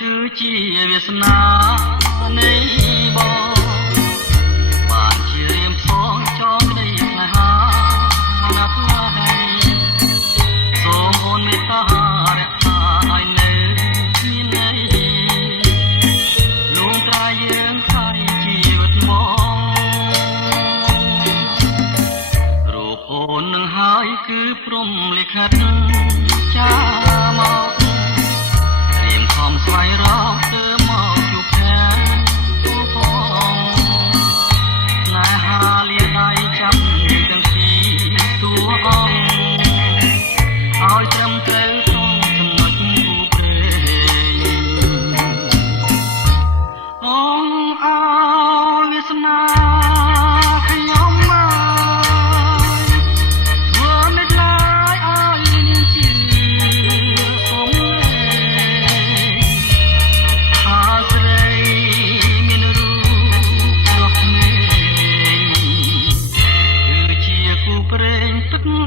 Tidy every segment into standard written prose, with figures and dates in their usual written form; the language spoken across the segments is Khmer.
គឺជាវាសនានៃបងបានជារៀមផងចងក្តីស្នេហាណាស់ណាស់សូមអូនមេត្តារក្សាឲ្យនៅមានន័យលួងត្រាយើងហើយជីវិតបងរូបអូននឹងហើយគឺព្រំលិខិតចាមកស្វែងរកទៅមកជួបគ្នាទូផងស្នេហាលាដៃចាំទាំងពីរតួអង្គឲ្យត្រឹមត្រូវក្នុងចំណុចគូព្រេងអូនអើវាសនាខ្ញុំមកធ្វើមិនឡើយឲ្យនាងជា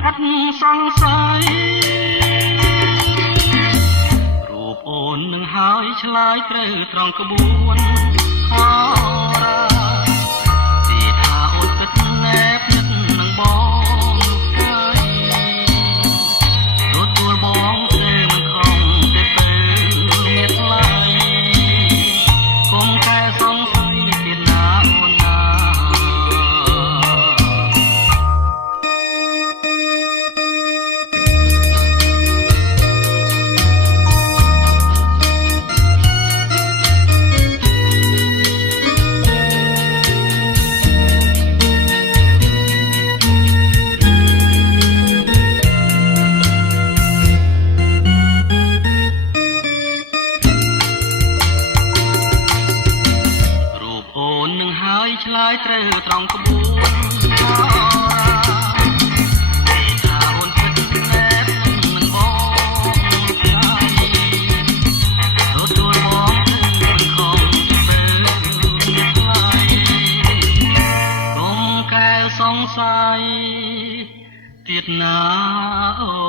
អត់សង្ស័យរូបអូននឹងហើយឆ្លើយត្រូវត្រង់ក្បួនខរាទីថាអូនពិតណែបនឹកនឹងបងហើយទទួលបងទេមិនខំទេទៅមានថ្លៃកុំកែសង្ស័យទៀតណាអូនណាឆ្លើយត្រូវត្រង់ក្បួនខរាទីថាអូនពិតណែបនឹងបងហើយទទួលបងមិនខំទៅថ្លៃកុំកែសង្ស័យទៀតណាអូ